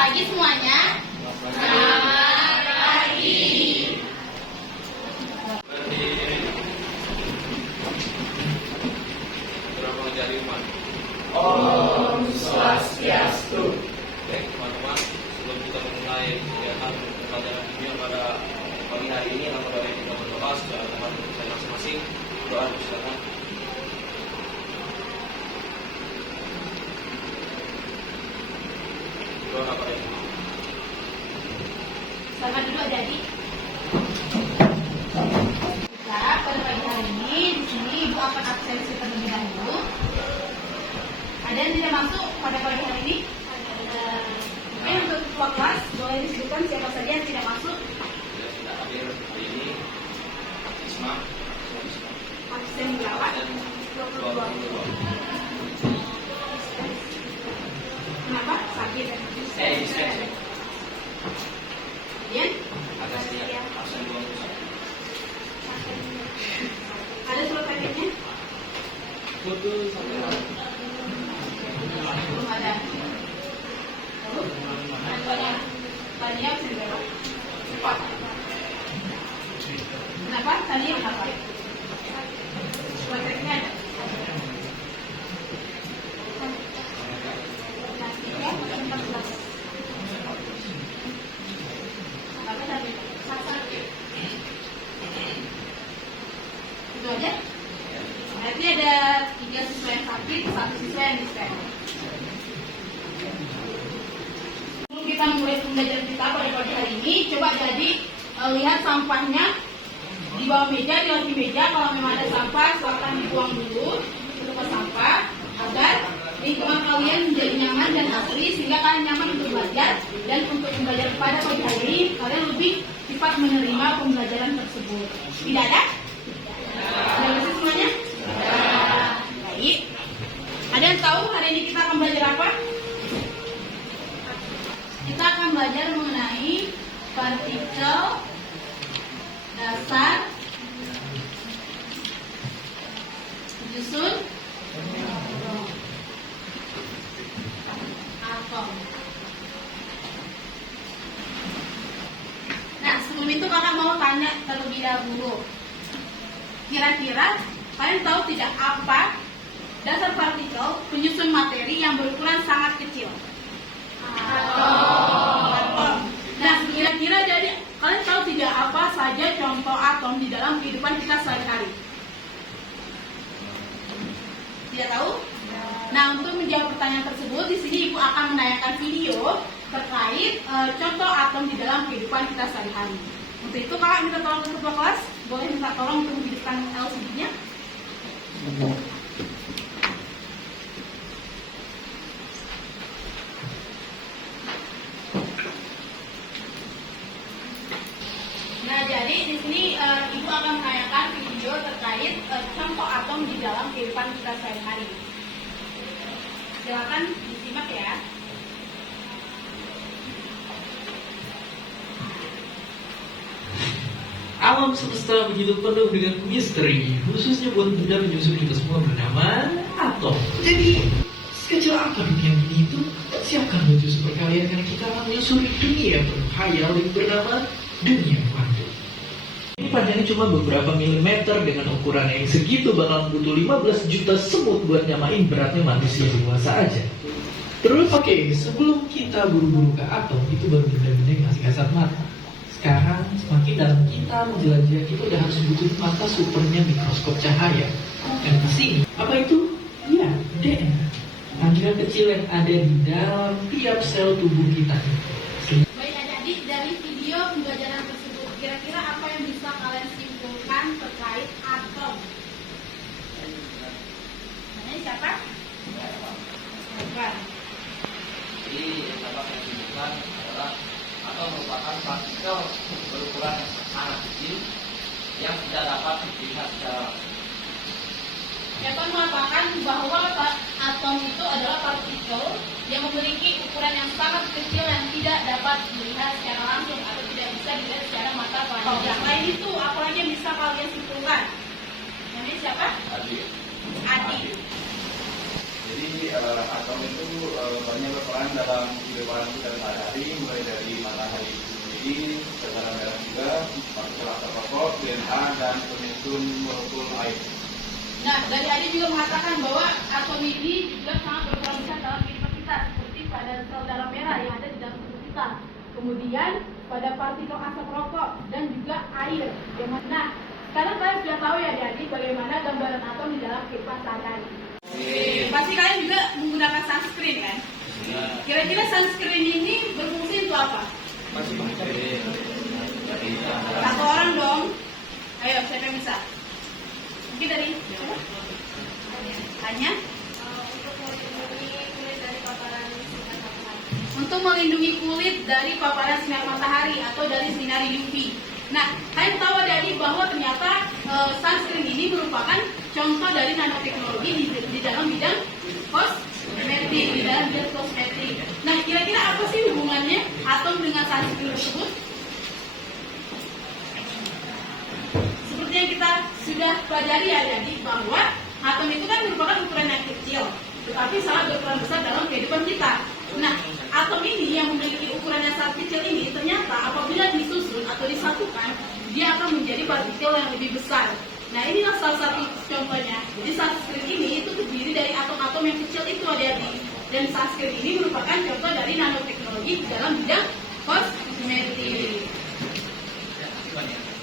pagi semuanya. Selamat pagi. Berapa menjadi umat? Om Swastiastu. Oke, teman-teman, sebelum kita memulai kegiatan pelajaran dunia pada pagi hari ini, maka dari kita berdoa secara teman saya masing-masing. Doa silakan. Doa apa lagi? Selamat dulu adik-adik. Kita pada pagi hari ini di sini Ibu akan absensi terlebih dahulu. Ada yang tidak masuk pada pagi hari ini? Mungkin untuk ketua kelas boleh disebutkan siapa saja yang tidak masuk. Yang tidak hadir hari ini, Isma, Absen berapa? 22. Kenapa? Sakit ya? Kemudian Agak sedikit absen 21. ada surat sakitnya? Betul sampai Belum ada. Lalu? Tadi absen berapa? 4. Kenapa? Tadi yang apa? Surat sakitnya ada? Ya, 14. Apa tadi? Sakit. Itu aja? Berarti ada 3 siswa yang sakit, 1 siswa yang dispen. Sebelum kita mulai pembelajaran kita pada pagi hari ini, coba jadi lihat sampahnya di bawah meja, di atas meja. Kalau memang ada sampah, silakan dibuang dulu ke tempat sampah agar lingkungan kalian menjadi nyaman dan asri, sehingga kalian nyaman untuk belajar dan untuk belajar pada pagi hari ini kalian lebih cepat menerima pembelajaran tersebut. Tidak ada? Sudah bersih semuanya? Baik. Ada yang tahu hari ini kita akan belajar apa? Kita akan belajar mengenai partikel, dasar, susun, atom. Nah, sebelum itu kakak mau tanya terlebih dahulu. Kira-kira kalian tahu tidak apa dasar partikel penyusun materi yang berukuran sangat kecil? Atom. Nah, kira-kira jadi kalian tahu tidak apa saja contoh atom di dalam kehidupan kita sehari-hari? Tidak tahu? Nah, untuk menjawab pertanyaan tersebut, di sini Ibu akan menayangkan video terkait contoh atom di dalam kehidupan kita sehari-hari. Untuk itu, kakak minta tolong ke ketua kelas, boleh minta tolong untuk menghidupkan LCD-nya. Nah, jadi di sini Ibu akan menayangkan video terkait contoh atom di dalam kehidupan kita sehari-hari. Silakan disimak ya. Alam semesta begitu penuh dengan misteri, khususnya buat benda penyusun kita semua bernama atom. Jadi, sekecil apa dunia ini itu? Siapkan baju super kalian karena kita akan menyusuri dunia penuh khayal yang bernama dunia kuantum. Ini panjangnya cuma beberapa milimeter dengan ukuran yang segitu bakal butuh 15 juta semut buat nyamain beratnya manusia dewasa aja. Terus, oke, sebelum kita buru-buru ke atom, itu baru benda-benda yang masih kasat mata. Sekarang semakin dalam kita menjelajah itu udah harus butuh mata supernya mikroskop cahaya. Dan di sini apa itu? Ya, DNA. Partikel kecil yang ada di dalam tiap sel tubuh kita. Baik adik-adik, dari video pembelajaran tersebut, kira-kira apa yang bisa kalian simpulkan terkait atom? Namanya siapa? Bukan. Jadi yang dapat saya tunjukkan adalah atau merupakan partikel berukuran yang sangat kecil yang tidak dapat dilihat secara langsung. Dapat mengatakan bahwa atom itu adalah partikel yang memiliki ukuran yang sangat kecil yang tidak dapat dilihat secara langsung atau tidak bisa dilihat secara mata telanjang. Selain itu, apa lagi yang bisa kalian simpulkan? Namanya siapa? Adi. Adi. Jadi atom itu banyak berperan dalam kehidupan kita sehari-hari, mulai dari matahari itu sendiri, tekanan darah juga, partikel asap rokok, DNA, dan penyusun molekul air. Nah, dari Adi juga mengatakan bahwa atom ini juga sangat berperan besar dalam kehidupan kita, seperti pada sel darah merah yang ada di dalam tubuh kita. Kemudian pada partikel asap rokok dan juga air. Nah, sekarang kalian sudah tahu ya Adi bagaimana gambaran atom di dalam kehidupan sehari-hari. Pasti kalian juga menggunakan sunscreen kan? Kira-kira sunscreen ini berfungsi untuk apa? Satu orang dong. Ayo, siapa yang bisa? Mungkin dari hanya untuk melindungi kulit dari paparan sinar matahari atau dari sinar UV. Nah, kalian tahu Adik bahwa ternyata sunscreen ini merupakan contoh dari nanoteknologi di dalam bidang kosmetik. Nah, kira-kira apa sih hubungannya atom dengan sunscreen tersebut? Seperti yang kita sudah pelajari ya Adik, bahwa atom itu kan merupakan ukuran yang kecil, tetapi sangat berperan besar dalam kehidupan kita. Nah, atom ini yang memiliki ukuran yang sangat kecil ini ternyata apabila disusun atau disatukan, dia akan menjadi partikel yang lebih besar. Nah, inilah salah satu contohnya. Jadi sunscreen ini itu terdiri dari atom-atom yang kecil itu Adik. Dan sunscreen ini merupakan contoh dari nanoteknologi dalam bidang kosmetik.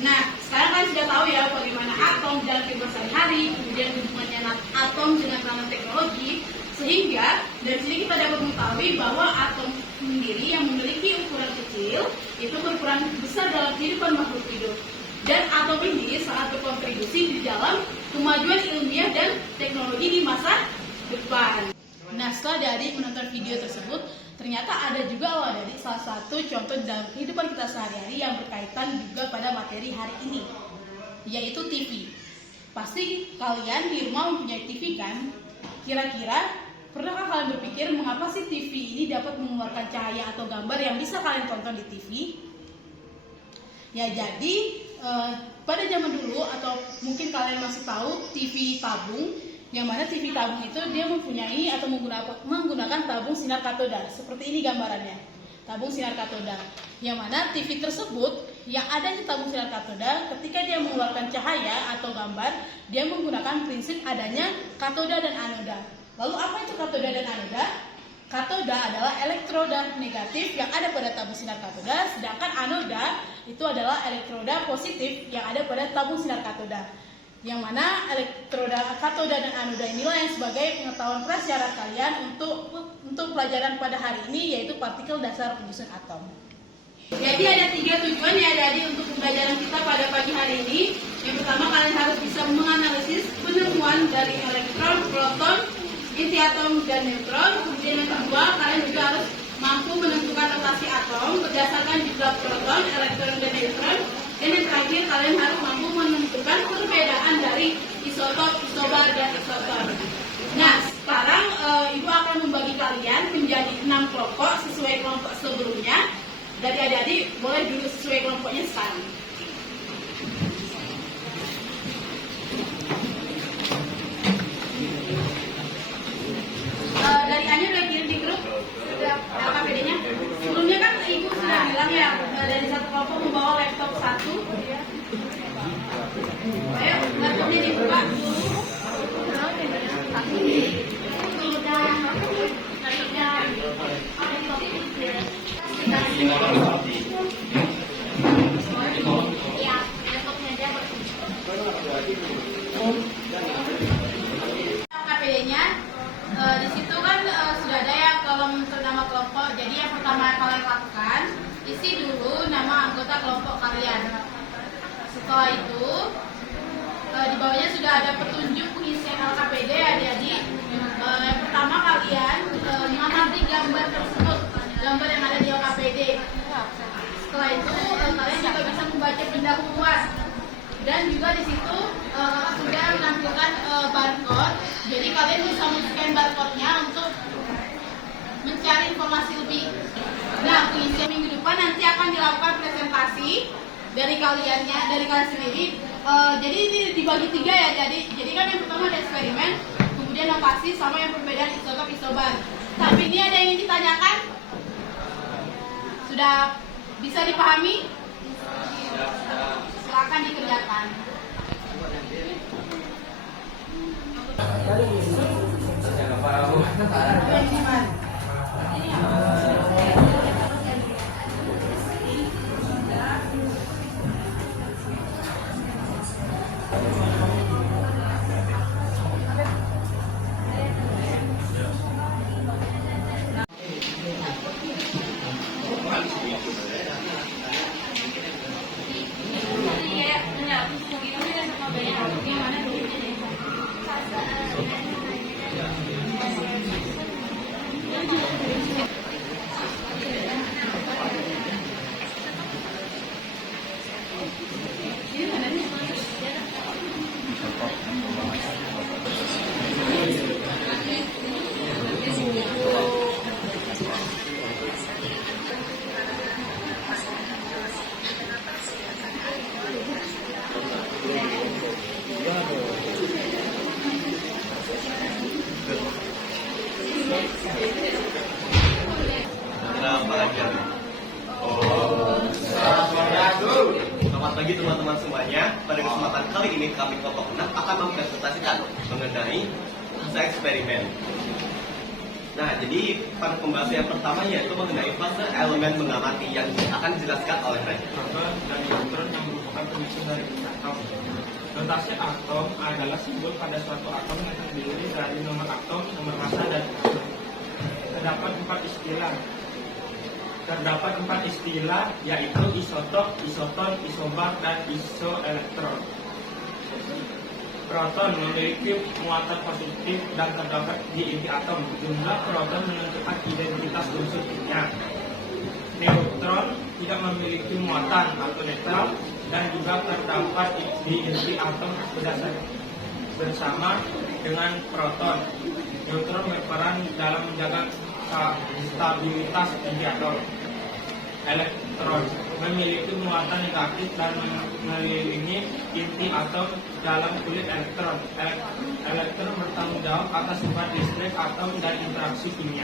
Nah, sekarang kalian sudah tahu ya bagaimana atom dalam kehidupan sehari-hari, kemudian hubungannya atom dengan nanoteknologi, sehingga dari sini kita dapat mengetahui bahwa atom sendiri yang memiliki ukuran kecil itu berperan besar dalam kehidupan makhluk hidup. Dan atom ini sangat berkontribusi di dalam kemajuan ilmiah dan teknologi di masa depan. Nah, setelah Adik menonton video tersebut, ternyata ada juga Adik salah satu contoh dalam kehidupan kita sehari-hari yang berkaitan juga pada materi hari ini, yaitu TV. Pasti kalian di rumah mempunyai TV kan? Kira-kira pernahkah kalian berpikir mengapa sih TV ini dapat mengeluarkan cahaya atau gambar yang bisa kalian tonton di TV? Ya, jadi pada zaman dulu atau mungkin kalian masih tahu TV tabung, yang mana TV tabung itu dia mempunyai atau menggunakan tabung sinar katoda. Seperti ini gambarannya, tabung sinar katoda. Yang mana TV tersebut yang ada di tabung sinar katoda, ketika dia mengeluarkan cahaya atau gambar, dia menggunakan prinsip adanya katoda dan anoda. Lalu apa itu katoda dan anoda? Katoda adalah elektroda negatif yang ada pada tabung sinar katoda, sedangkan anoda itu adalah elektroda positif yang ada pada tabung sinar katoda. Yang mana elektroda katoda dan anoda inilah yang sebagai pengetahuan prasyarat kalian untuk pelajaran pada hari ini, yaitu partikel dasar penyusun atom. Jadi ada 3 tujuan ya Adik untuk pembelajaran kita pada pagi hari ini. Yang pertama, kalian harus bisa menganalisis penemuan dari elektron, proton, inti atom dan neutron. Kemudian yang kedua, kalian juga harus mampu menentukan rotasi atom berdasarkan jumlah proton, elektron dan neutron. Dan yang terakhir, kalian harus mampu menentukan perbedaan dari isotop, isobar dan isoton. Nah, sekarang Ibu akan membagi kalian menjadi 6 kelompok sesuai kelompok sebelumnya. Dari adik-adik boleh dulu sesuai kelompoknya sekarang. Dari Anya udah kirim di grup sudah LKPD-nya. Sebelumnya kan Ibu sudah bilang ya dari satu kelompok membawa laptop 1. Ayo laptopnya dibuka dulu. KPD-nya di situ kan sudah ada ya kolom nama kelompok. Jadi yang pertama kalian lakukan, isi dulu nama anggota kelompok kalian. Setelah itu di bawahnya sudah ada petunjuk pengisian LKPD adik-adik. Yang pertama kalian mengamati gambar tersebut, gambar yang ada di LKPD. Setelah itu kalian juga bisa membaca pendahuluan dan juga di situ sudah menampilkan barcode. Jadi kalian bisa men-scan barcode-nya untuk mencari informasi lebih. Nah, pengisian minggu depan nanti akan dilakukan presentasi dari kalian sendiri. Jadi ini dibagi 3 ya. Jadi kan yang pertama ada eksperimen, kemudian inovasi konsentrasi sama yang perbedaan isotop isobar. Tapi ini ada yang ingin ditanyakan? Sudah bisa dipahami? Silakan dikerjakan. Selamat pagi teman-teman semuanya. Pada kesempatan kali ini kami kelompok 6 akan mempresentasikan mengenai fase eksperimen. Nah, jadi pada pembahasan yang pertama yaitu mengenai fase elemen mengamati yang akan dijelaskan oleh Ren. Proton dan neutron yang merupakan penyusun dari atom. Notasi atom adalah simbol pada suatu atom yang terdiri dari nomor atom, nomor massa, dan terdapat empat istilah yaitu isotop, isoton, isobar, dan isoelektron. Proton memiliki muatan positif dan terdapat di inti atom. Jumlah proton menentukan identitas unsur kimia. Neutron tidak memiliki muatan atau netral dan juga terdapat di inti atom bersama dengan proton. Neutron berperan dalam menjaga stabilitas inti atom. Elektron memiliki muatan negatif dan mengelilingi inti atom dalam kulit elektron. Elektron bertanggung jawab atas sifat listrik atom dan interaksi kimia.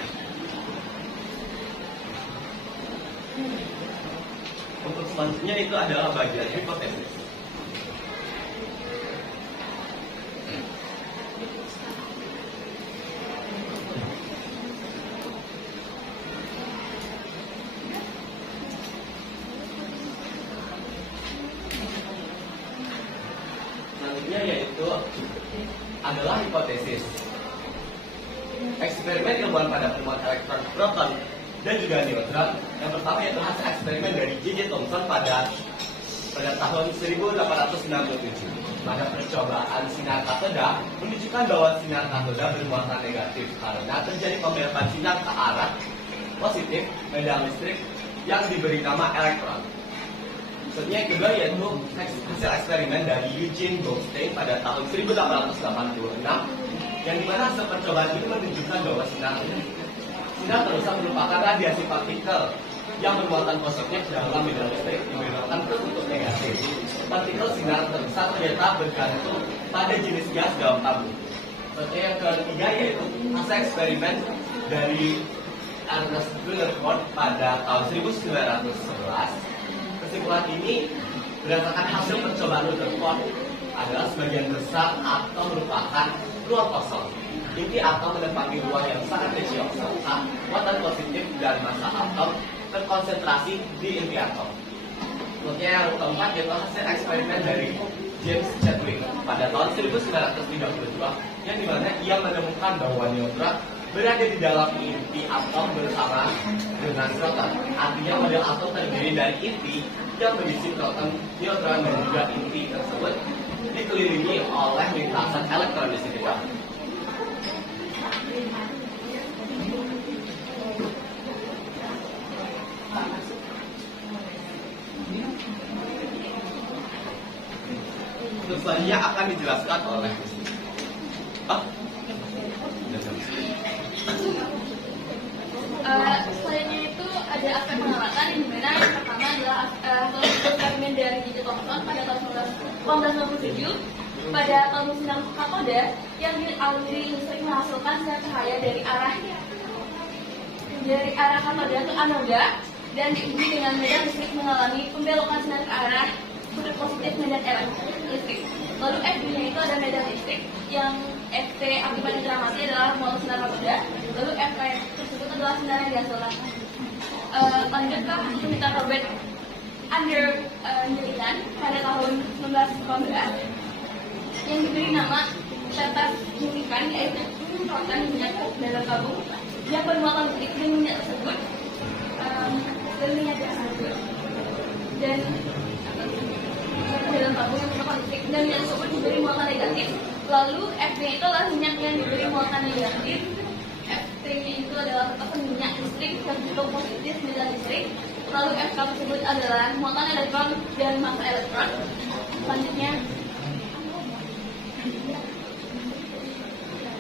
Untuk selanjutnya itu adalah bagian hipotesis. Selanjutnya yaitu adalah hipotesis. Eksperimen ilmuwan pada penemuan elektron, proton, dan juga neutron. Yang pertama yaitu hasil eksperimen dari J.J. Thomson pada tahun 1867. Pada percobaan sinar katoda menunjukkan bahwa sinar katoda bermuatan negatif karena terjadi pembelokkan sinar ke arah positif medan listrik yang diberi nama elektron. Selanjutnya yang kedua yaitu hasil eksperimen dari Eugene Goldstein pada tahun 1886 yang dimana hasil percobaan itu menunjukkan bahwa sinar terusan merupakan radiasi partikel yang bermuatan positif dalam medan listrik dibelokkan ke kutub negatif. Partikel sinar terusan ternyata bergantung pada jenis gas dalam tabung. Selanjutnya yang ketiga yaitu hasil eksperimen dari Ernest Rutherford pada tahun 1911. Kesimpulan ini berdasarkan hasil percobaan Rutherford adalah sebagian besar atom merupakan ruang kosong. Inti atom menempati ruang yang sangat kecil serta muatan positif dan massa atom terkonsentrasi di inti atom. Selanjutnya yang keempat yaitu hasil eksperimen dari James Chadwick pada tahun 1932 yang dimana ia menemukan bahwa neutron berada di dalam inti atom bersama dengan proton. Artinya model atom terdiri dari inti yang berisi proton, neutron, dan juga inti tersebut dikelilingi oleh lintasan elektron di sekitar. Untuk selanjutnya akan dijelaskan oleh selanjutnya itu ada aspek pengamatan yang dimana yang pertama adalah eksperimen dari J.J. Thomson pada tahun 1897 pada tabung sinar katoda yang dialiri listrik menghasilkan sinar cahaya dari arah katoda ke anoda dan diuji dengan medan listrik mengalami pembelokan sinar ke arah sudut positif medan listrik. Lalu F-nya itu ada medan listrik yang FT akibat yang teramati adalah mol sinar katoda. Lalu FK tersebut adalah sinar yang dihasilkan. Lanjut ke penelitian Robert Anderson pada tahun 1918 yang diberi nama tetes unikan, yaitu menyemprotkan minyak ke dalam tabung yang bermuatan listrik dan minyak tersebut dan dalam tabung yang bermuatan listrik dan minyak tersebut diberi muatan negatif. Lalu FB itu adalah minyak yang diberi muatan negatif. FT-nya itu adalah tetap minyak listrik yang cukup positif medan listrik. Lalu FK tersebut adalah muatan elektron dan massa elektron. Selanjutnya,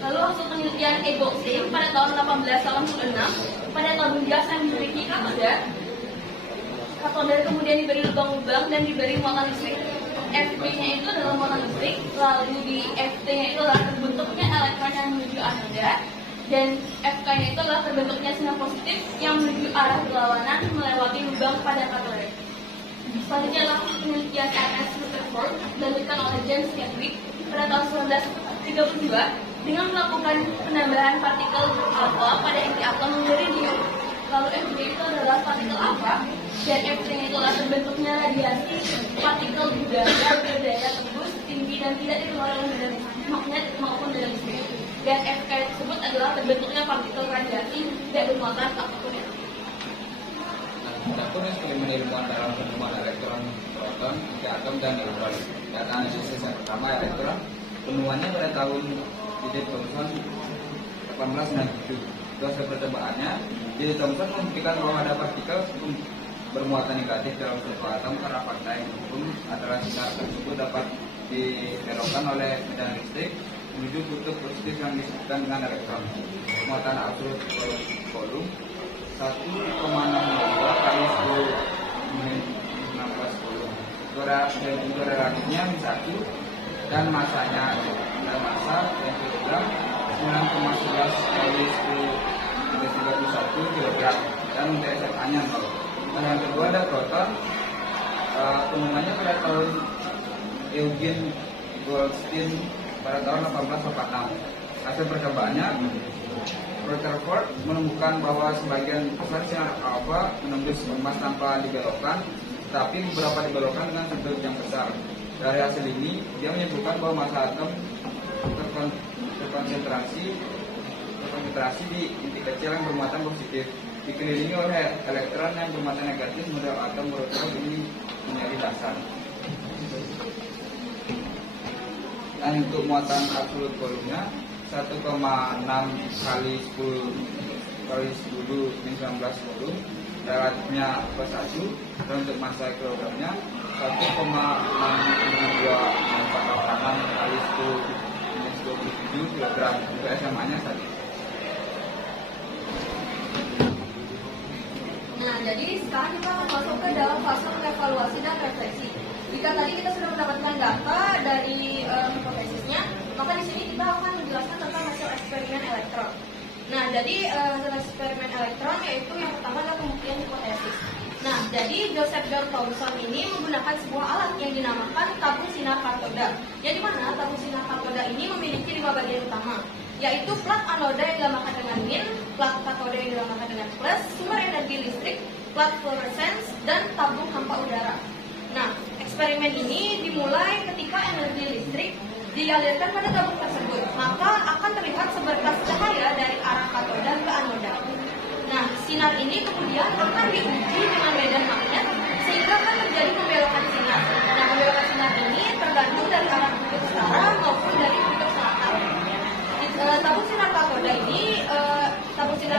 lalu hasil penelitian Egoxim pada tahun 1886 pada tabung gas yang memiliki katoda kemudian diberi lubang-lubang dan diberi muatan listrik. FP-nya itu adalah muatan listrik, lalu di FT-nya itu adalah terbentuknya elektron yang menuju anoda, dan FK-nya itu adalah terbentuknya sinar positif yang menuju arah berlawanan melewati lubang pada katoda. Selanjutnya adalah penelitian Ernest Rutherford dilakukan oleh James Chadwick pada tahun 1932 dengan melakukan penambahan partikel alfa pada inti atom iridium. Lalu FB itu adalah partikel alfa dan FT-nya itu adalah terbentuknya radiasi partikel udara berdaya tembus tinggi dan tidak dikeluarkan oleh medan magnet maupun medan listrik. Dan FK tersebut adalah terbentuknya partikel radiasi tidak bermuatan apapun. Adapun eksperimen ilmuwan dalam penemuan elektron, proton, inti atom dan neutron. Data analisis yang pertama elektron, penemuannya pada tahun J. Thomson 1897. Itu hasil percobaannya. J. Thomson membuktikan bahwa ada partikel bermuatan negatif dalam suatu atom karena fakta yang hukum adalah sinar tersebut dapat dibelokkan oleh medan listrik menuju kutub positif yang disebutkan dengan elektron. Muatan absolut volum 1,62 kali 10 16 volum. Untuk relatifnya min1 dan masanya dan masa yang kilogram 9,11 kali 10 kilogram dan untuk SMA-nya 0. Dan yang kedua ada proton, penemuannya pada tahun Eugene Goldstein pada tahun 1846. Hasil percobaannya, Rutherford menemukan bahwa sebagian besar sinar alfa menembus emas tanpa dibelokkan, tapi beberapa dibelokkan dengan sudut yang besar. Dari hasil ini, dia menyebutkan bahwa massa atom terkonsentrasi di inti kecil yang bermuatan positif, dikelilingi oleh elektron yang bermuatan negatif. Model atom Rutherford ini menjadi dasar. Dan untuk muatan absolut volumenya 1,6 kali 10 kali 10 min 19 volum, relatifnya plus 1, dan untuk massa kilogramnya 1,652 kali 10 min 27 kilogram. Untuk SMA-nya 1. Nah, jadi sekarang kita akan masuk ke dalam fase evaluasi dan refleksi. Jika tadi kita sudah mendapatkan data dari hipotesisnya, maka di sini kita akan menjelaskan tentang hasil eksperimen elektron. Nah, jadi hasil eksperimen elektron yaitu yang pertama adalah pembuktian hipotesis. Nah, jadi Joseph John Thomson ini menggunakan sebuah alat yang dinamakan tabung sinar katoda. Yang dimana tabung sinar katoda ini memiliki 5 bagian utama, yaitu plat anoda yang dilambangkan dengan min, plat katoda yang dilambangkan dengan plus, sumber energi listrik, plat fluorescence, dan tabung hampa udara. Nah, eksperimen ini dimulai ketika energi listrik dialirkan pada tabung tersebut, maka akan terlihat seberkas cahaya dari arah katoda ke anoda. Nah, sinar ini kemudian akan diuji dengan medan magnet sehingga akan terjadi pembelokan sinar. Nah, pembelokan sinar ini tergantung dari arah kutub utara maupun dari kutub selatan. Tabung sinar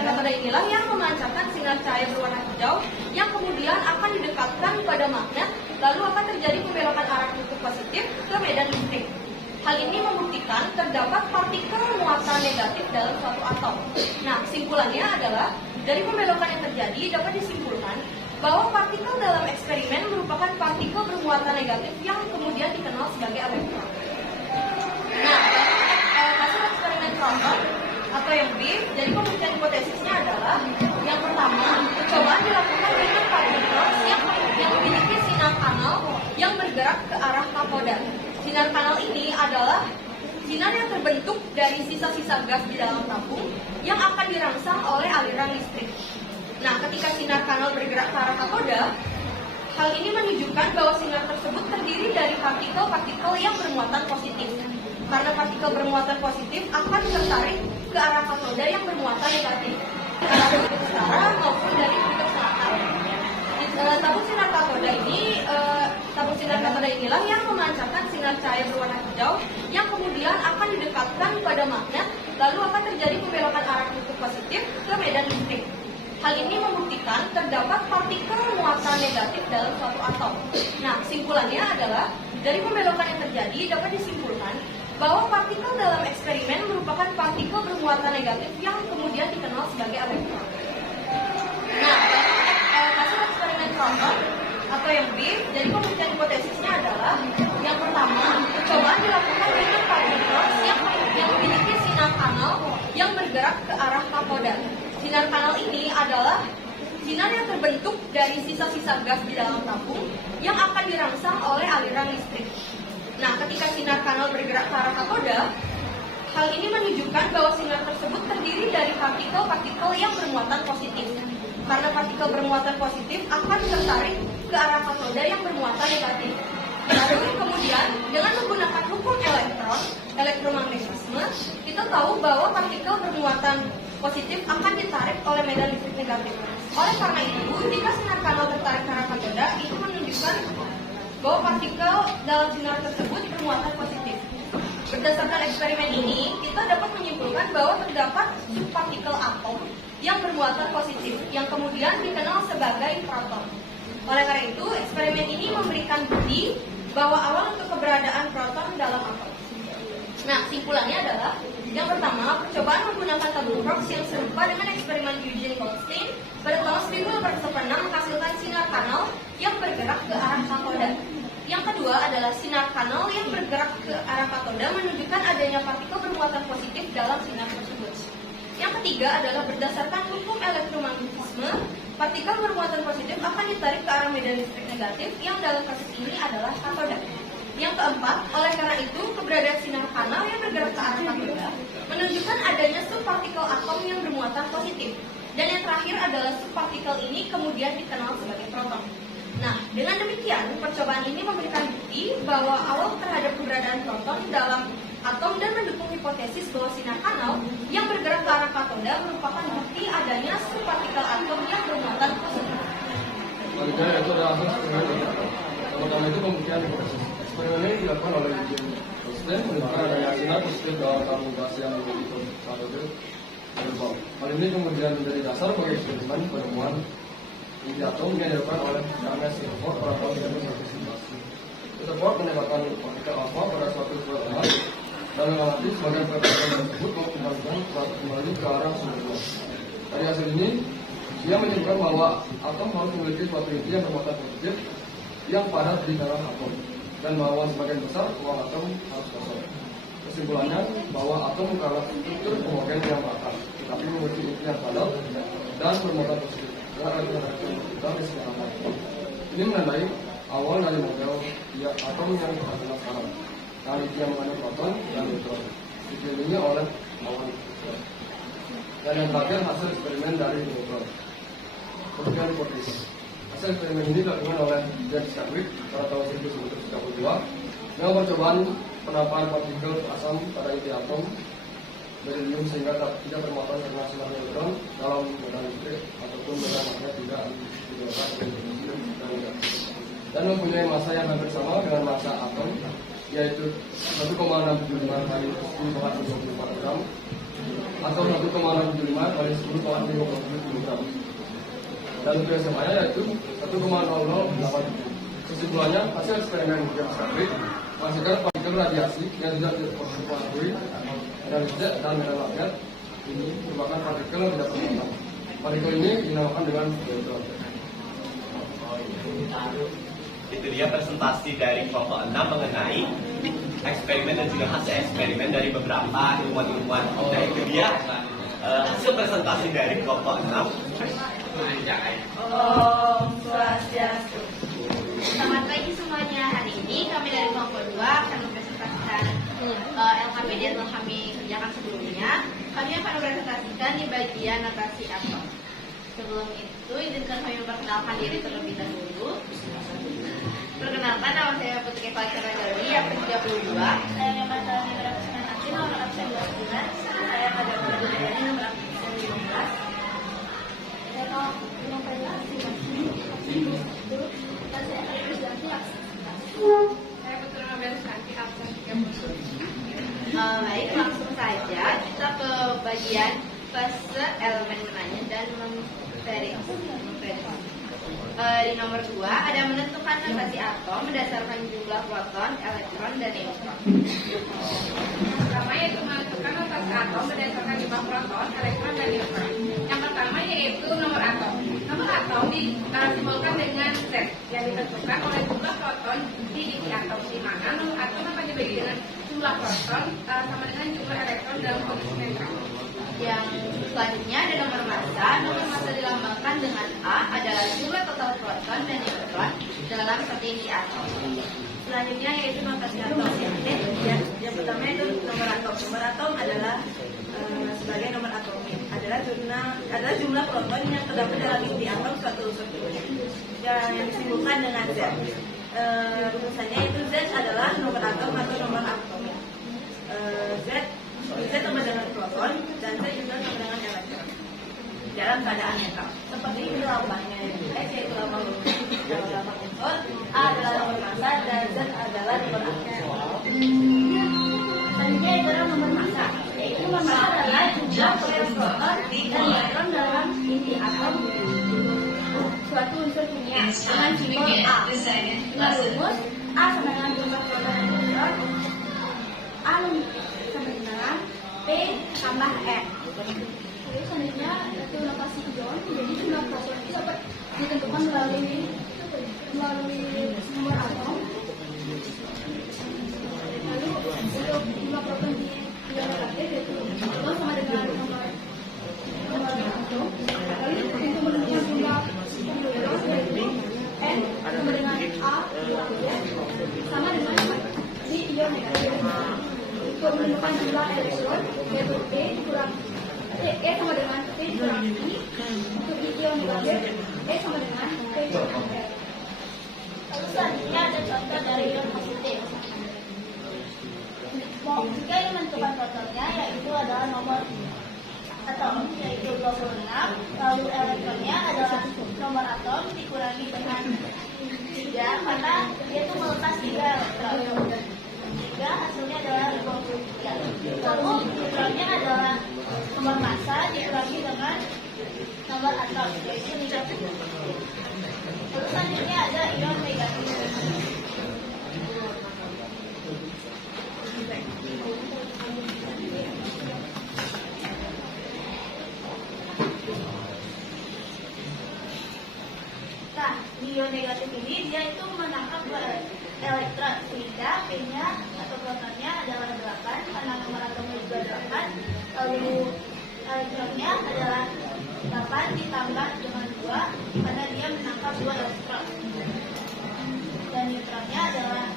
katoda inilah yang memancarkan sinar cahaya berwarna hijau yang kemudian akan didekatkan pada magnet, lalu akan terjadi pembelokan arah kutub positif ke medan listrik. Hal ini membuktikan terdapat partikel muatan negatif dalam suatu atom. Nah, kesimpulannya adalah dari pembelokan yang terjadi dapat disimpulkan bahwa partikel dalam eksperimen merupakan partikel bermuatan negatif yang kemudian dikenal sebagai elektron. Nah, hasil eksperimen proton atau yang B, jadi pembuktian hipotesisnya adalah yang pertama, percobaan dilakukan dengan partikel yang memiliki sinar kanal yang bergerak ke arah kapoda. Sinar kanal ini adalah sinar yang terbentuk dari sisa-sisa gas di dalam tabung yang akan dirangsang oleh aliran listrik. Nah, ketika sinar kanal bergerak ke arah kapoda, hal ini menunjukkan bahwa sinar tersebut terdiri dari partikel-partikel yang bermuatan positif. Karena partikel bermuatan positif akan tertarik ke arah katoda yang bermuatan negatif, ke arah kutub utara maupun dari kutub selatan. Tabung sinar katoda inilah yang memancarkan sinar cahaya berwarna hijau yang kemudian akan didekatkan pada magnet, lalu akan terjadi pembelokan arah kutub positif ke medan listrik. Hal ini membuktikan terdapat partikel muatan negatif dalam suatu atom. Nah, kesimpulannya adalah dari pembelokan yang terjadi dapat disimpulkan bahwa partikel dalam eksperimen merupakan partikel bermuatan negatif yang kemudian dikenal sebagai elektron. Nah, hasil eksperimen proton atau yang B, jadi pembuktian hipotesisnya adalah yang pertama, percobaan dilakukan dengan partikel yang memiliki sinar kanal yang bergerak ke arah kapoda. Sinar kanal ini adalah sinar yang terbentuk dari sisa-sisa gas di dalam tabung yang akan dirangsang oleh aliran listrik. Nah, ketika sinar kanal bergerak ke arah kapoda, hal ini menunjukkan bahwa sinar tersebut terdiri dari partikel-partikel yang bermuatan positif. Karena partikel bermuatan positif akan tertarik ke arah katoda yang bermuatan negatif. Lalu kemudian dengan menggunakan hukum elektromagnetisme, kita tahu bahwa partikel bermuatan positif akan ditarik oleh medan listrik negatif. Oleh karena itu, jika sinar kanal tertarik ke arah katoda, itu menunjukkan bahwa partikel dalam sinar tersebut bermuatan positif. Berdasarkan eksperimen ini, kita dapat menyimpulkan bahwa terdapat subpartikel atom yang bermuatan positif, yang kemudian dikenal sebagai proton. Oleh karena itu, eksperimen ini memberikan bukti bahwa awal untuk keberadaan proton dalam atom. Nah, kesimpulannya adalah yang pertama, percobaan menggunakan tabung Crookes yang serupa dengan eksperimen Eugene Goldstein pada tahun 1886 menghasilkan sinar kanal yang bergerak ke arah katoda. Yang kedua adalah sinar kanal yang bergerak ke arah katoda menunjukkan adanya partikel bermuatan positif dalam sinar tersebut. Yang ketiga adalah berdasarkan hukum elektromagnetisme, partikel bermuatan positif akan ditarik ke arah medan listrik negatif yang dalam kasus ini adalah katoda. Yang keempat, oleh karena itu, keberadaan sinar kanal yang bergerak ke arah katoda menunjukkan adanya subpartikel atom yang bermuatan positif. Dan yang terakhir adalah subpartikel ini kemudian dikenal sebagai proton. Nah, dengan demikian, percobaan ini memberikan bukti bahwa awal terhadap keberadaan proton dalam atom dan mendukung hipotesis bahwa sinar kanal yang bergerak ke arah katoda merupakan bukti adanya subpartikel atom yang bermuatan positif. Selanjutnya yaitu adalah hasil eksperimen. Pertama itu pembuktian hipotesis. Eksperimen ini dilakukan oleh Eugene Goldstein menunjukkan adanya sinar positif dalam tabung gas yang memiliki katode berbau. Hal ini kemudian menjadi dasar bagi eksperimen penemuan inti atom yang dilakukan oleh Ernest Rutherford pada tahun 1911. Rutherford menembakkan partikel alfa pada suatu pertemuan dan mengamati sebagian partikel tersebut mengembalikan kembali ke arah sumbernya. Dari hasil ini, dia menyimpulkan bahwa atom harus memiliki suatu inti yang bermuatan positif yang padat di dalam atom, dan bahwa sebagian besar ruang atom harus kosong. Kesimpulannya bahwa atom bukanlah struktur homogen yang rata, tetapi memiliki inti yang padat dan bermuatan positif. Ini menandai awal dari model atom yang kita kenal sekarang. Hal itu yang mengandung proton dan neutron, dikelilingi oleh awan. Dan yang terakhir hasil eksperimen dari neutron. Pembuktian hipotesis. Hasil eksperimen ini dilakukan oleh James Chadwick pada tahun 1932 dengan percobaan penampakan partikel asam pada inti atom berhelium sehingga tidak termakan karena sinar neutron dalam medan listrik ataupun medan magnet tidak dibelokkan dan mempunyai massa yang hampir sama dengan massa atom, yaitu 1,675 kali 10⁻24 gram atau 1,675 kali 10⁻57 gram. Dan untuk SMA-nya yaitu 1,0087. Kesimpulannya, hasil eksperimen James Chadwick menghasilkan partikel radiasi yang tidak diketahui medan listrik dan medan magnet ini merupakan partikel yang tidak bermuatan. Partikel ini dinamakan dengan neutron. Itu dia presentasi dari kelompok 6 mengenai eksperimen dan juga hasil eksperimen dari beberapa ilmuwan-ilmuwan. Nah itu dia hasil presentasi dari kelompok 6. Om Swastiastu. Selamat pagi semuanya. Hari ini kami dari kelompok 2 akan mempresentasikan LKPD yang telah kami kerjakan sebelumnya. Kami akan mempresentasikan di bagian notasi atom. Sebelum itu, izinkan kami memperkenalkan diri terlebih dahulu. Perkenalkan, nama saya Putri Faisal Gali, yang ke-32. Saya memang dalam representasi nomor absen 12. Saya pada bulan nomor absen 15. Saya mau mempresentasi saya betul mempresentasi absen 30. Baik, langsung saja kita ke bagian fase elemen menanya dan memverifikasi. Di nomor 2 ada menentukan notasi atom berdasarkan jumlah proton, elektron, dan neutron. Yang pertama yaitu menentukan notasi atom berdasarkan jumlah proton, elektron, dan neutron. Yang pertama yaitu nomor atom. Nomor atom disimbolkan dengan Z yang ditentukan oleh jumlah proton di isi atom, di mana nomor atom akan dibagi dengan jumlah proton sama dengan jumlah elektron dalam posisi netral. Yang selanjutnya ada nomor massa. Nomor massa dilambangkan dengan A adalah jumlah total proton dan neutron dalam satu isi atom. Selanjutnya yaitu notasi atom. Yang pertama itu nomor atom. Nomor atom adalah sebagai nomor atomik adalah jumlah proton yang terdapat dalam inti atom suatu struktur yang disimbolkan dengan Z. Rumusannya itu Z adalah nomor atom atau nomor atomik. Z sama dengan proton dan Z juga sama dengan elektron dalam keadaan netral. Seperti ini lambangnya S yaitu lambang unsur, A adalah nomor massa dan Z adalah nomor atom. Selanjutnya adalah nomor massa. Yaitu nomor massa adalah jumlah proton dan elektron dalam inti atom suatu unsur kimia dengan simbol A. Dengan rumus A sama dengan jumlah proton dan elektron, A sama dengan P tambah N. Jadi selanjutnya itu notasi ion. Jadi jumlah proton itu dapat ditentukan melalui nomor atom. Lalu untuk jumlah proton di ion negatif yaitu proton sama dengan nomor atom. Lalu untuk menentukan jumlah ion yaitu N sama dengan A sama dengan di ion negatif. Untuk menentukan jumlah elektron yaitu E kurang E sama dengan P kurang I. Untuk ion negatif E sama dengan P kurang R. Lalu selanjutnya ada contoh dari ion positif. Jika ingin menentukan protonnya yaitu adalah nomor atom yaitu 26. Lalu elektronnya adalah nomor atom dikurangi dengan 3 karena dia itu melepas 3 elektron. Sehingga hasilnya adalah 23. Lalu neutronnya adalah nomor massa dikurangi dengan nomor atom yaitu negatif. Lalu selanjutnya ada ion negatif. Nah, di ion negatif ini dia itu menangkap elektron sehingga P-nya atau protonnya adalah 8 karena nomor atomnya juga 8. Lalu elektronnya adalah 8 ditambah dengan 2 karena dia menangkap 2 elektron. Dan neutronnya adalah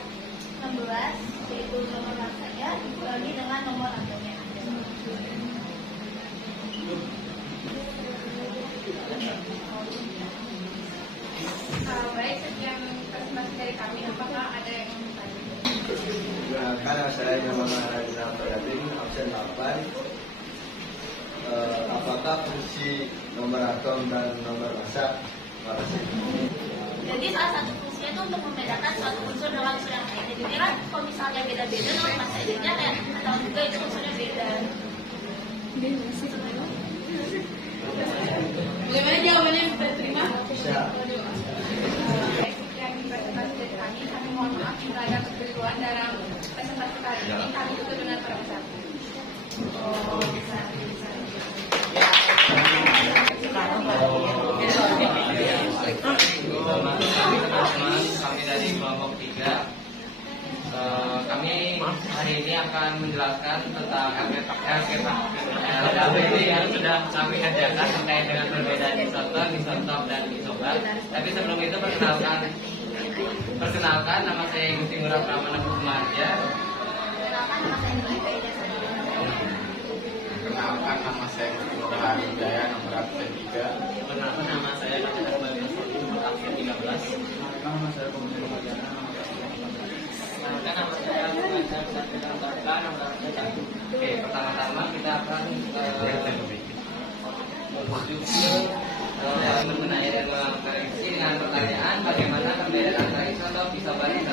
16 yaitu nomor massanya dikurangi dengan nomor atomnya. Baik, sekian presentasi dari kami. Apakah ada yang ingin bertanya? Karena saya memang Radina Pradin, absen 8. Apakah fungsi nomor atom dan nomor massa? Terima kasih. Jadi salah satu fungsinya itu untuk membedakan suatu unsur dengan unsur yang lain. Jadi kan kalau misalnya beda-beda nomor massa jadinya atau juga itu unsurnya beda. Bagaimana jawabannya yang bisa diterima? Bisa. Sekian presentasi dari kami. Kami mohon maaf jika ada kekeliruan dalam presentasi kali ini. Kami itu benar para peserta. Kami dari kelompok 3 kami akan menjelaskan tentang LKP yang sudah kami kerjakan terkait dengan perbedaan isotop, dan isobar. Tapi sebelum itu perkenalkan nama saya Gusti Ngurah Pramana Kusumarja. Perkenalkan nama saya Ngurah Hidayah, nomor absen 3. Perkenalkan nama saya Dr. Bayu Soti, nomor absen 13. Nama saya Komisi Pembayaran. Perkenalkan nama saya nomor absen 1. Oke, pertama-tama kita akan mengenai dan mengklarifikasi dengan pertanyaan bagaimana perbedaan antara isotop, isobar, dan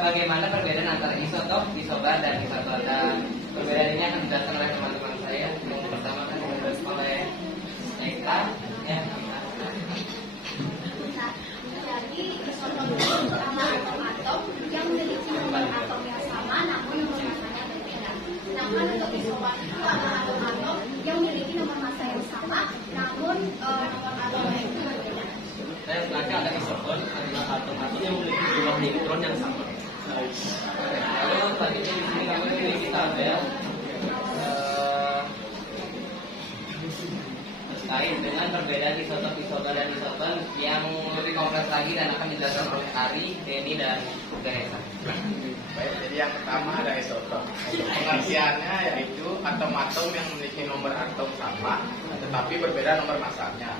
bagaimana perbedaan antara isotop, isobar, dan isotor. Dan perbedaan ini akan dijelaskan oleh teman-teman saya. Yang pertama kan oleh Eka, ya. Jadi isotop itu sama atom-atom yang memiliki nomor atom yang sama namun nomor masanya berbeda. Sedangkan untuk isobar itu adalah atom-atom yang memiliki nomor massa yang sama namun nomor atomnya itu berbeda. Saya setelahnya ada isoton adalah atom-atom yang memiliki jumlah neutron yang sama. Lalu selanjutnya di sini kami memiliki tabel terkait dengan perbedaan isotop, isobar, dan isoton yang lebih kompleks lagi dan akan dijelaskan oleh Ari, Denny, dan Ganesha. Baik, jadi yang pertama ada isotop. Pengertiannya yaitu atom-atom yang memiliki nomor atom sama, tetapi berbeda nomor masanya.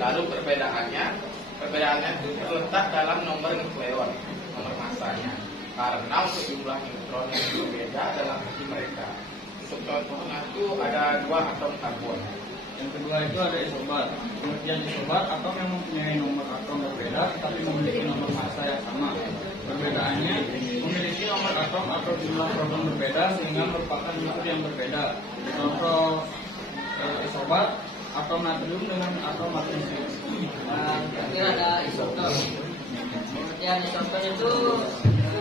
Lalu perbedaannya terletak dalam nomor nukleon, nomor masanya. Karena untuk jumlah neutron yang berbeda dalam arti mereka. Untuk contohnya itu ada 2 atom karbon. Yang kedua itu ada isobar. Pengertian isobar atom yang mempunyai nomor atom berbeda tetapi memiliki nomor massa yang sama. Perbedaannya memiliki nomor atom atau jumlah proton berbeda sehingga merupakan unsur yang berbeda. Contoh isobar, atom natrium dengan atom magnesium. Terakhir ada isotop. Pengertian isotop itu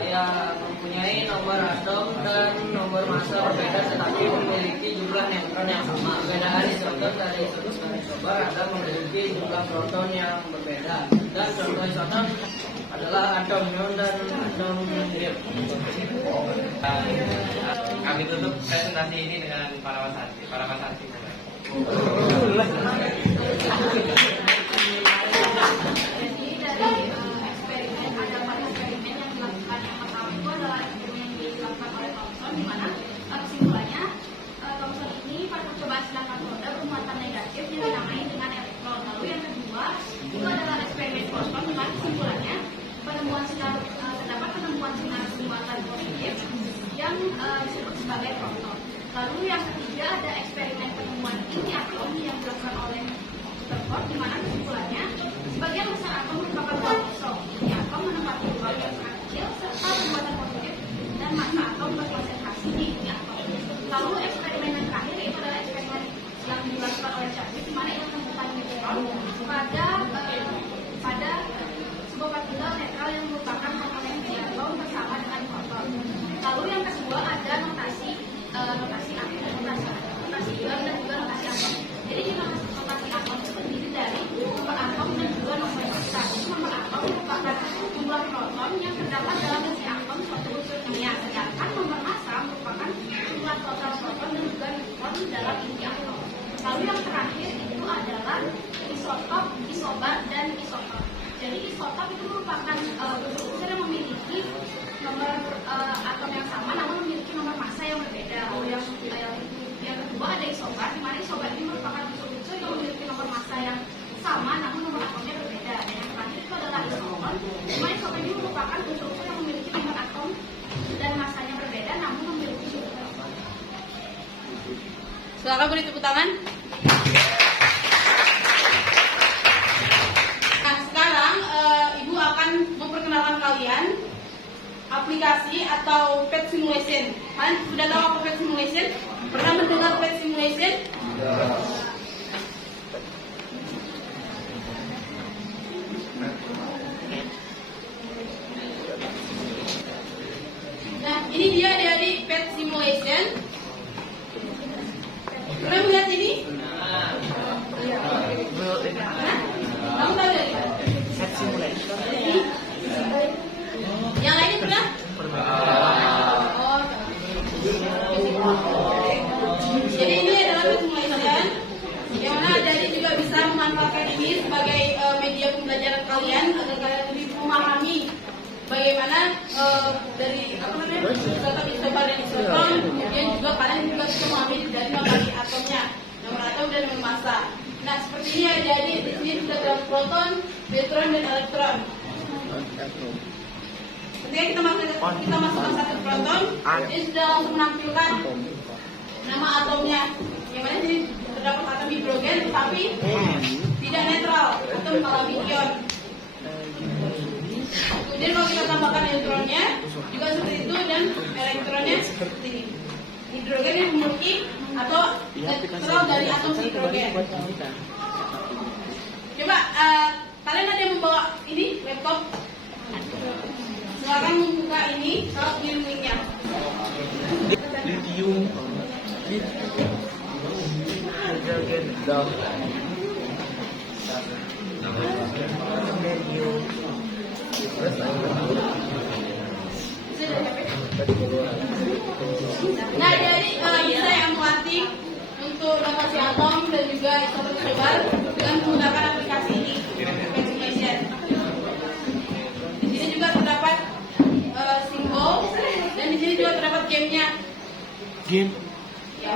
yang mempunyai nomor atom dan nomor massa berbeda tetapi memiliki jumlah neutron yang sama. Perbedaan isotop dari isotop dan isobar adalah memiliki jumlah proton yang berbeda. Dan contoh isotop adalah atom neon dan atom helium. Kami tutup presentasi ini dengan para Mas. Jadi dari eksperimen ada 4 eksperimen yang dilakukan. Yang pertama itu adalah eksperimen yang dilakukan oleh Thomson, di mana kesimpulannya Thomson ini pada percobaan sinar katoda bermuatan negatif yang dinamai dengan elektron. Lalu yang kedua itu adalah eksperimen Thomson, di mana kesimpulannya terdapat penemuan sinar bermuatan positif yang disebut sebagai proton. Lalu yang ketiga ada eksperimen penemuan inti atom yang dilakukan oleh Rutherford, di mana kesimpulannya sebagian besar atom merupakan ruang kosong. Inti atom menempati ruang yang sangat kecil serta bermuatan positif dan massa atom berkonsentrasi di inti atom. Lalu eksperimen yang terakhir itu adalah eksperimen yang dilakukan oleh Chadwick, di mana ia menemukan neutron pada sebuah partikel netral yang merupakan komponen inti atom bersama dengan proton. Lalu yang kedua ada notasi ion dan juga notasi atom. Jadi di notasi atom itu terdiri dari nomor atom dan juga nomor massa. Nomor atom merupakan jumlah proton yang terdapat dalam isi atom suatu unsur kimia, sedangkan nomor massa merupakan jumlah total proton dan juga neutron dalam inti atom. Lalu yang terakhir itu adalah isotop, isobar, dan isotor. Jadi isotop itu merupakan unsur yang memiliki nomor atom yang sama namun memiliki nomor massa yang berbeda. Lalu yang kedua ada isobar, di mana isobar ini merupakan unsur yang memiliki nomor massa yang sama namun nomor atomnya berbeda. Dan yang terakhir itu adalah isoton, di mana isoton ini merupakan unsur yang memiliki nomor atom dan massanya berbeda namun memiliki nomor proton. Silakan beri tepuk tangan. Nah, sekarang Ibu akan memperkenalkan kalian aplikasi atau PET simulation. Kalian sudah tahu apa PET simulation? Pernah mendengar PET simulation? Nah, ini dia dari PET simulation. Pernah melihat ini? Kamu tahu dari mana? PET simulation. Yang lainnya pernah? Oh, sebagai media pembelajaran kalian agar kalian lebih memahami bagaimana dari data isobar dan isotron, kemudian juga kalian juga bisa memahami dari nomor atomnya, nomor atom dan nomor massa. Nah, seperti ini ya, jadi di sini sudah terdapat proton, neutron dan elektron. Ketika kita masukkan satu proton, ini sudah langsung menampilkan nama atomnya. Yang mana ini terdapat atom hidrogen, tetapi tidak netral, atom kalamin ion. Kemudian kalau kita tambahkan neutronnya juga seperti itu, dan elektronnya seperti ini. Hidrogen yang memiliki atau netral dari atom hidrogen. Coba kalian ada yang membawa ini laptop? Silakan membuka ini, kalau punya linknya. Nah, jadi bisa yang melatih untuk notasi atom dan juga isobar isobar dengan menggunakan aplikasi ini, Information. Di sini juga terdapat simbol, dan di sini juga terdapat gamenya. Game. Ya.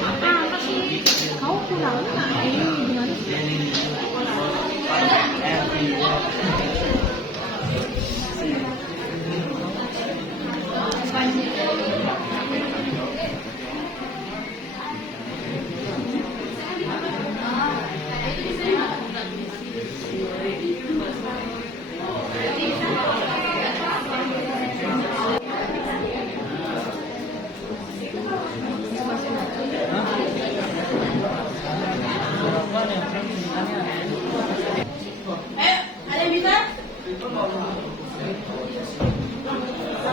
Apa sih? Kau pulang nggak? Gimana? Ada yang bisa?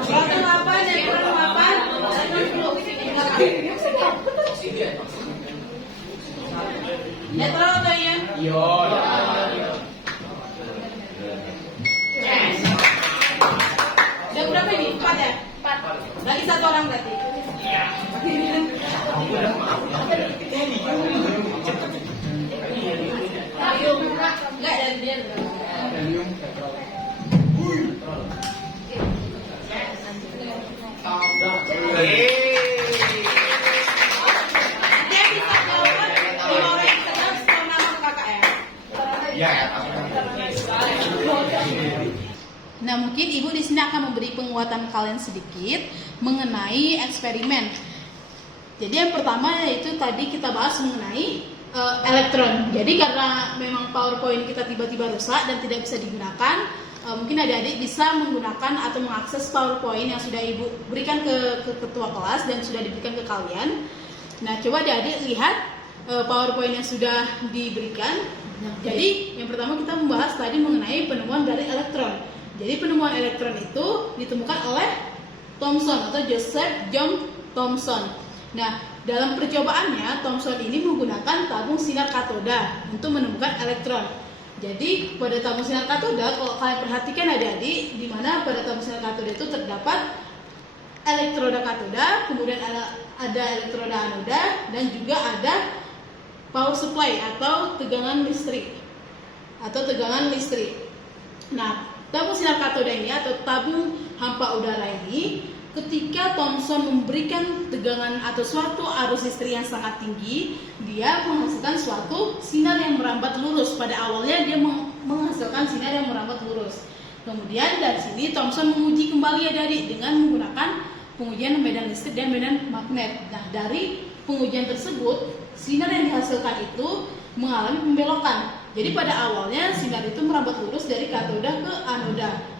Proton 8, neutron 8, netral atau ion? Ion. Udah berapa ini? 4 ya? 4. Lagi satu orang berarti. Iya. Enggak, dari dia. Dia bisa jawab 5 orang yang sedang setelah nama kakak ya. Nah, mungkin Ibu di sini akan memberi penguatan kalian sedikit mengenai eksperimen. Jadi yang pertama yaitu tadi kita bahas mengenai elektron. Jadi karena memang PowerPoint kita tiba-tiba rusak dan tidak bisa digunakan, mungkin adik-adik bisa menggunakan atau mengakses PowerPoint yang sudah Ibu berikan ke ketua kelas dan sudah diberikan ke kalian. Nah, coba adik-adik lihat PowerPoint yang sudah diberikan. Nah, jadi yang pertama kita membahas tadi mengenai penemuan dari elektron. Jadi penemuan elektron itu ditemukan oleh Thomson atau Joseph John Thomson. Nah, dalam percobaannya Thomson ini menggunakan tabung sinar katoda untuk menemukan elektron. Jadi pada tabung sinar katoda, kalau kalian perhatikan adik-adik, di mana pada tabung sinar katoda itu terdapat elektroda katoda, kemudian ada elektroda anoda, dan juga ada power supply atau tegangan listrik. Nah, tabung sinar katoda ini atau tabung hampa udara ini, ketika Thomson memberikan tegangan atau suatu arus listrik yang sangat tinggi, dia menghasilkan suatu sinar yang merambat lurus. Pada awalnya dia menghasilkan sinar yang merambat lurus. Kemudian dari sini Thomson menguji kembali adik-adik dengan menggunakan pengujian medan listrik dan medan magnet. Nah, dari pengujian tersebut, sinar yang dihasilkan itu mengalami pembelokan. Jadi pada awalnya sinar itu merambat lurus dari katoda ke anoda.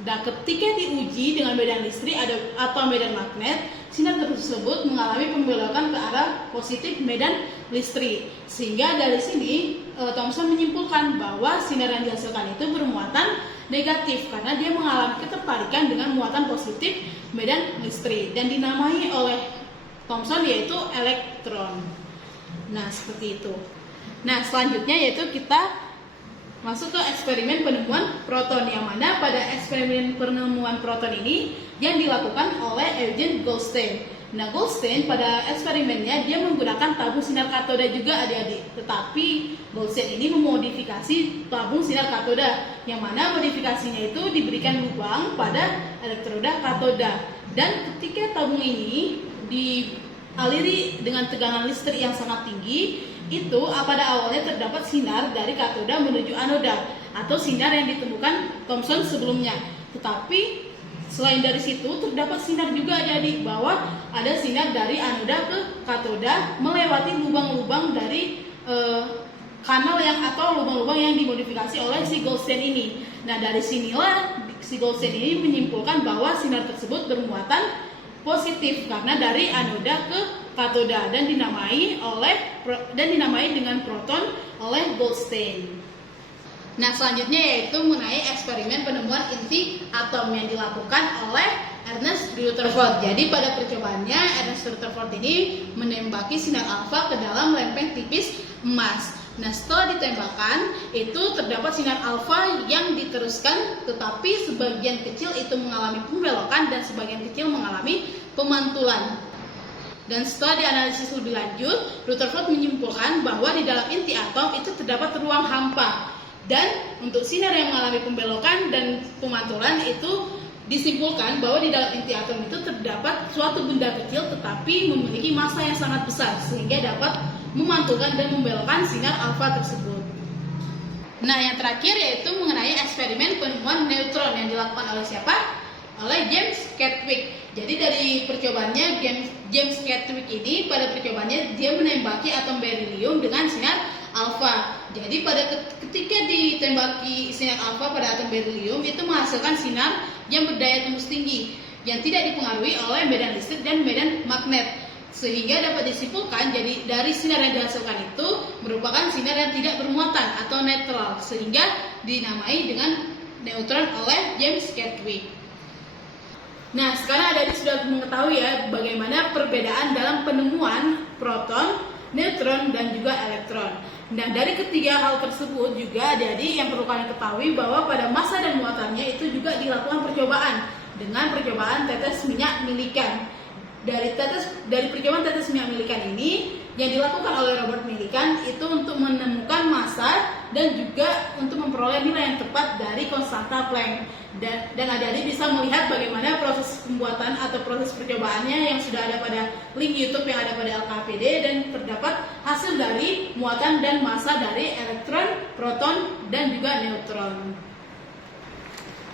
Dan ketika diuji dengan medan listrik atau medan magnet, sinar tersebut mengalami pembelokan ke arah positif medan listrik. Sehingga dari sini Thomson menyimpulkan bahwa sinar yang dihasilkan itu bermuatan negatif karena dia mengalami ketertarikan dengan muatan positif medan listrik dan dinamai oleh Thomson yaitu elektron. Nah, seperti itu. Nah, selanjutnya yaitu kita masuk ke eksperimen penemuan proton, yang mana pada eksperimen penemuan proton ini yang dilakukan oleh Eugen Goldstein. Nah, Goldstein pada eksperimennya dia menggunakan tabung sinar katoda juga adik-adik. Tetapi Goldstein ini memodifikasi tabung sinar katoda, yang mana modifikasinya itu diberikan lubang pada elektroda katoda. Dan ketika tabung ini dialiri dengan tegangan listrik yang sangat tinggi, itu pada awalnya terdapat sinar dari katoda menuju anoda atau sinar yang ditemukan Thomson sebelumnya. Tetapi selain dari situ terdapat sinar juga adik-adik, bahwa ada sinar dari anoda ke katoda melewati lubang-lubang dari kanal atau lubang-lubang yang dimodifikasi oleh si Goldstein ini. Nah, dari sinilah si Goldstein ini menyimpulkan bahwa sinar tersebut bermuatan positif karena dari anoda ke katoda dan dinamai dengan proton oleh Goldstein. Nah, selanjutnya yaitu mengenai eksperimen penemuan inti atom yang dilakukan oleh Ernest Rutherford. Jadi pada percobaannya Ernest Rutherford ini menembaki sinar alfa ke dalam lempeng tipis emas. Nah, setelah ditembakkan itu terdapat sinar alfa yang diteruskan, tetapi sebagian kecil itu mengalami pembelokan dan sebagian kecil mengalami pemantulan. Dan setelah dianalisis lebih lanjut, Rutherford menyimpulkan bahwa di dalam inti atom itu terdapat ruang hampa. Dan untuk sinar yang mengalami pembelokan dan pemantulan itu disimpulkan bahwa di dalam inti atom itu terdapat suatu benda kecil tetapi memiliki massa yang sangat besar sehingga dapat memantulkan dan membelokkan sinar alfa tersebut. Nah, yang terakhir yaitu mengenai eksperimen penemuan neutron yang dilakukan oleh siapa? Oleh James Chadwick. Jadi dari percobaannya James Chadwick ini pada percobaannya dia menembaki atom berilium dengan sinar alfa. Jadi ketika ditembaki sinar alfa pada atom berilium itu menghasilkan sinar yang berdaya tembus tinggi yang tidak dipengaruhi oleh medan listrik dan medan magnet, sehingga dapat disimpulkan jadi dari sinar yang dihasilkan itu merupakan sinar yang tidak bermuatan atau netral, sehingga dinamai dengan neutron oleh James Chadwick. Nah, sekarang adik-adik sudah mengetahui ya bagaimana perbedaan dalam penemuan proton, neutron, dan juga elektron. Nah, dari ketiga hal tersebut juga adik-adik yang perlu kalian ketahui bahwa pada massa dan muatannya itu juga dilakukan percobaan dengan percobaan tetes minyak Millikan. Dari percobaan tetes minyak Millikan ini yang dilakukan oleh Robert Millikan itu untuk menemukan massa dan juga untuk memperoleh nilai yang tepat dari konstanta Planck. Dan adik-adik bisa melihat bagaimana proses pembuatan atau proses percobaannya yang sudah ada pada link YouTube yang ada pada LKPD, dan terdapat hasil dari muatan dan massa dari elektron, proton, dan juga neutron.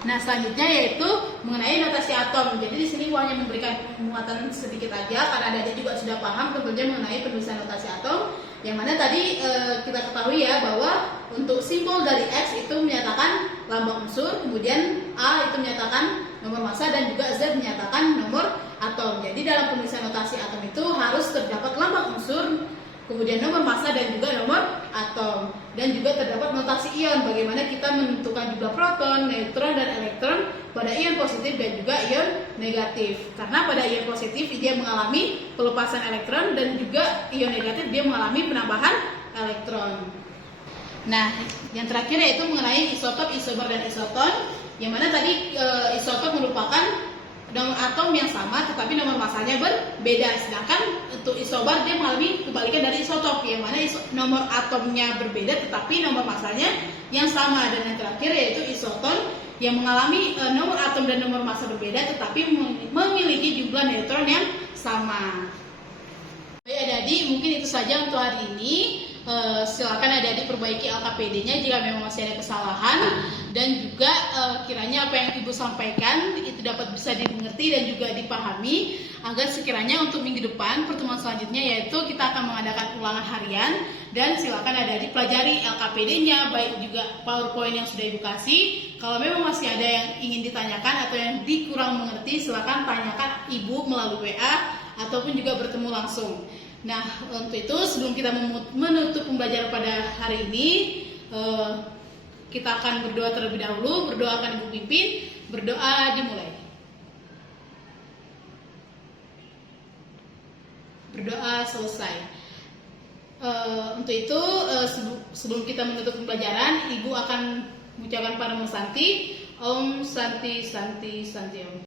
Nah, selanjutnya yaitu mengenai notasi atom. Jadi di sini hanya memberikan muatan sedikit aja karena adik-adik juga sudah paham tentunya mengenai penulisan notasi atom. Yang mana tadi kita ketahui ya bahwa untuk simbol dari X itu menyatakan lambang unsur, kemudian A itu menyatakan nomor massa dan juga Z menyatakan nomor atom. Jadi dalam penulisan notasi atom itu harus terdapat lambang unsur, kemudian nomor massa dan juga nomor atom, dan juga terdapat notasi ion bagaimana kita menentukan jumlah proton, neutron, dan elektron pada ion positif dan juga ion negatif. Karena pada ion positif dia mengalami pelepasan elektron dan juga ion negatif dia mengalami penambahan elektron. Nah, yang terakhir yaitu mengenai isotop, isobar, dan isoton, yang mana tadi isotop merupakan nomor atom yang sama tetapi nomor massanya berbeda, sedangkan untuk isobar dia mengalami kebalikan dari isotop, yang mana nomor atomnya berbeda tetapi nomor massanya yang sama. Dan yang terakhir yaitu isoton yang mengalami nomor atom dan nomor massa berbeda tetapi memiliki jumlah neutron yang sama. Baik adik-adik, mungkin itu saja untuk hari ini. Silakan adik-adik perbaiki LKPD-nya jika memang masih ada kesalahan, dan juga kiranya apa yang Ibu sampaikan itu dapat bisa dimengerti dan juga dipahami, agar sekiranya untuk minggu depan pertemuan selanjutnya yaitu kita akan mengadakan ulangan harian, dan silakan adik-adik pelajari LKPD-nya baik juga PowerPoint yang sudah Ibu kasih. Kalau memang masih ada yang ingin ditanyakan atau yang dikurang mengerti, silakan tanyakan Ibu melalui WA ataupun juga bertemu langsung. Nah, untuk itu sebelum kita menutup pembelajaran pada hari ini, kita akan berdoa terlebih dahulu. Berdoa akan Ibu pimpin. Berdoa dimulai. Berdoa selesai. Untuk itu sebelum kita menutup pembelajaran, Ibu akan mengucapkan Paramahum Santi. Om Santi Santi Santi Om.